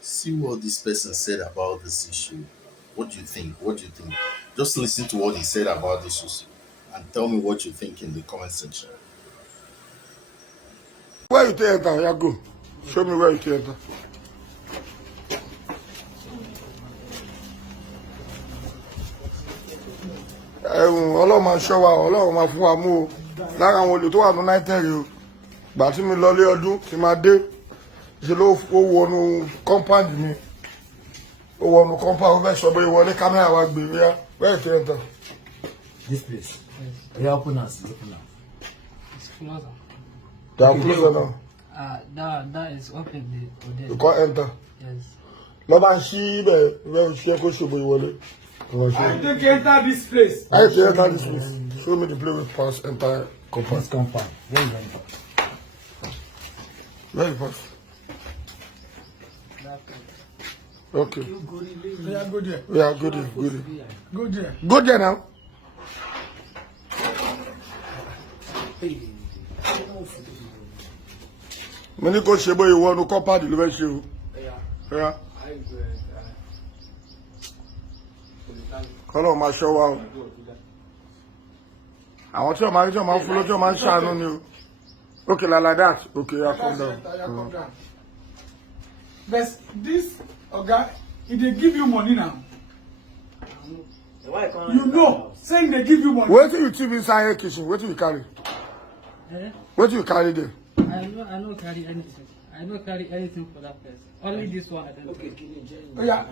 See what this person said about this issue. What do you think? What do you think? Just listen to what he said about this issue and tell me what you think in the comment section. Where you take enter? Yeah, go. Show me where you take enter. Ọlọ́run máa ṣọ́ wa, Ọlọ́run máa fún wa mú o. Lára àwọn olè tó wà ní Nàìjíríà o. Gbà tí mi lọ lé ọdún tí máa dé. Ṣe ló wọnú compound mi. Ó wọnú compound, ó fẹ́ sọ pé ìwọlé kámẹ́rà wa gbé rí. Where you take enter? This place. Yes. Yeah, open us. Open now. It's closer. They are closer now. That is open. You can't enter. Yes. Lọ bá ń ṣí ibẹ̀ ìwé òṣìṣẹ́ kó ṣòbò ìwọlé. I think enter this place. I take enter this place. Show me the place with pass entire compound. This compound. Where you enter? Where you pass? Okay. Yeah, go there. Yeah, go there. Go there. Go there. Go there now. Mo ní kó ṣe bóyá ìwọ ọ̀nù compound ló fẹ́ ṣe o. Yeah. Kọ́lọ́ máa ṣọ́ wa o. Àwọn tí wọ́n máa ń fún lójú máa ń ṣàánú ni o. Okay, like that. Okay, yeah, come down. But this guy, if they give you money now, you know, saying they give you money. Wait till you keep inside your kitchen. Wait till you carry. Eh? What you carry there? I don't carry anything. I don't carry anything for that place. Only this one. I don't carry. Oh, yeah,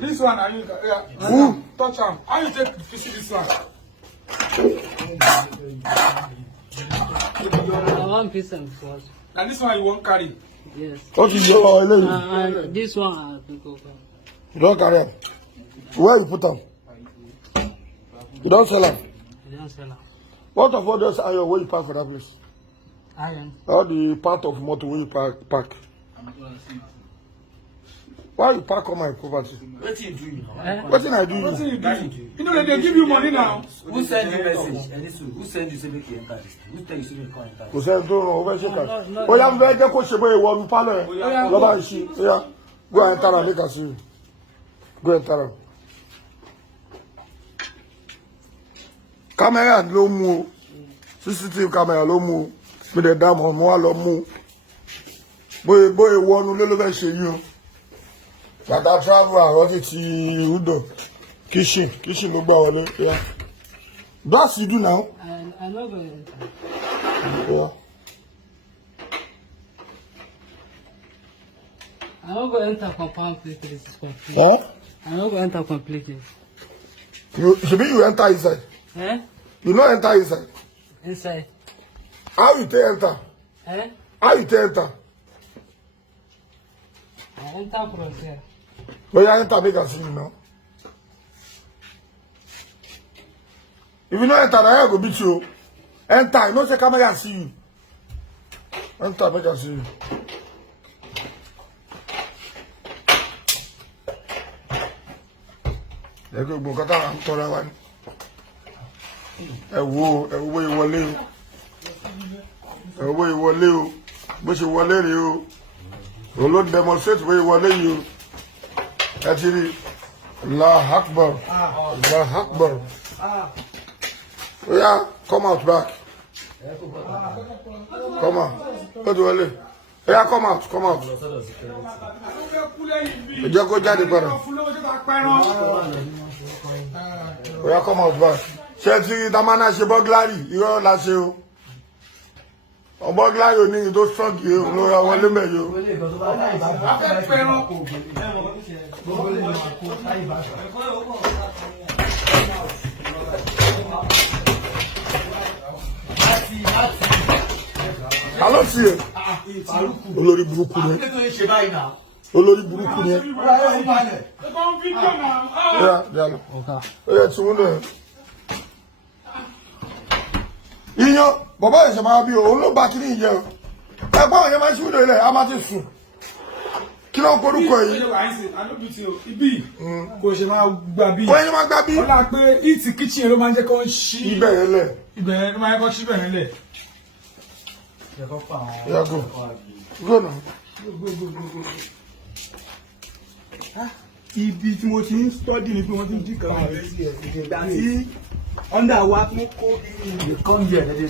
this one, are you? Yeah. Who? Touch him. How you take this one? I want piece and first. And this one you won't carry. Yes. What is your oil? And this one I think over. You don't carry them. Where you put them? You don't sell them. I don't sell them. What of all those iron where you park for that place? Iron. All the part of motor where you park. Why you park on my property? What you do? What thing I do? What do you do? You know that they give you money now. Who send you message? Who send you say make you enter this? Who tell you say make you enter? Kò sẹ́ni tó ràn ó fẹ́ ṣe kà. Ó yá ń fẹ́ jẹ́ kó ṣe bóyá ìwọ ọdún pálọ̀ ẹ̀. Lọ́ba ń ṣí. Ó yá go and enter am make I see you. Go and enter am. Kámẹ́rà ló mú o. CCTV kámẹ́rà ló mú o. Mi dẹ̀ dá mọ̀ mo wá lọ mú o. Bóyá ìwọ ọdún ló fẹ́ ṣe yìí o. Bàtà travel àrọ́tì ti Udo. Kitchen ló gbà wọlé. That's you do now. I'm not going to enter. Yeah. I'm not going to enter completely. This is complete. Eh? I'm not going to enter completely. You enter inside. Eh? You not enter inside. Inside. How you take enter? Eh? How you take enter? I enter from there. But you enter make I see you now. If you not enter, I go beat you. Enter, you not say come and see you. Enter make I see you. Ẹ kò gbọ́ kátà ń tọ́ra wa ni. Ẹ wo ìwọlé o. Ẹ wo ìwọlé o. Bó ṣe wọlé rèé o. Òun ló demonstrate bó ṣe wọlé yìí o. Ẹ ti rí Allah Akbar. Allah Akbar. Oh yeah, come out back. Come on. Go to wọlé. Oh yeah, come out. Ẹ jẹ́ kó jáde padà. Oh yeah, come out back. Ṣé ti Damana ṣe burglary? Irọ́ la ṣe o. Burglary ò ní tó strong yìí o. Ló ra wọlé mẹ́yìí o. Hello, see you. Olórí burúkú ni. Olórí burúkú ni. Oya tí wọ́n lọ. Iyán bàbá ẹ̀ṣẹ̀ máa bí o, òun ló bá kiri ìyẹn o. Ẹgbọ́n òyìn máa ń ṣúwìdò ilẹ̀, a máa ti sùn. Kí ló ń korúkọ yìí? Ibi kò ṣe máa gbà bí. Kò ṣe máa gbà bí. Ó dà pé ìtì kitchen ló máa ń jẹ́ kó ń ṣí. Ibẹ̀ yẹn lẹ̀. Ibẹ̀ yẹn ló máa ń kọ́ ṣí bẹ̀rẹ̀ lẹ̀. Yeah, go. Go now. Go. ibi tí mo ti ń study ni pé wọ́n ti ń jí kan rẹ̀ ìgbà tí under wa tún kó You come here, they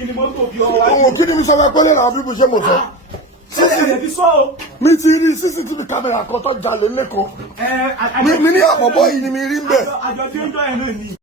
kí ni mọ́tò bí ọwọ́ wájú. Òun kí ni mi sọ fẹ́ pẹ́lẹ́ náà bí mo ṣe mo sọ. Ṣé ti sọ o? Mi ti rí CCTV camera kan tó jalè lẹ́kọ̀ọ́. Mi ní àpọ̀bọ́ yìí ni mi rí ń bẹ̀. Àjọ tí ó ń jọ ẹ̀ náà ni.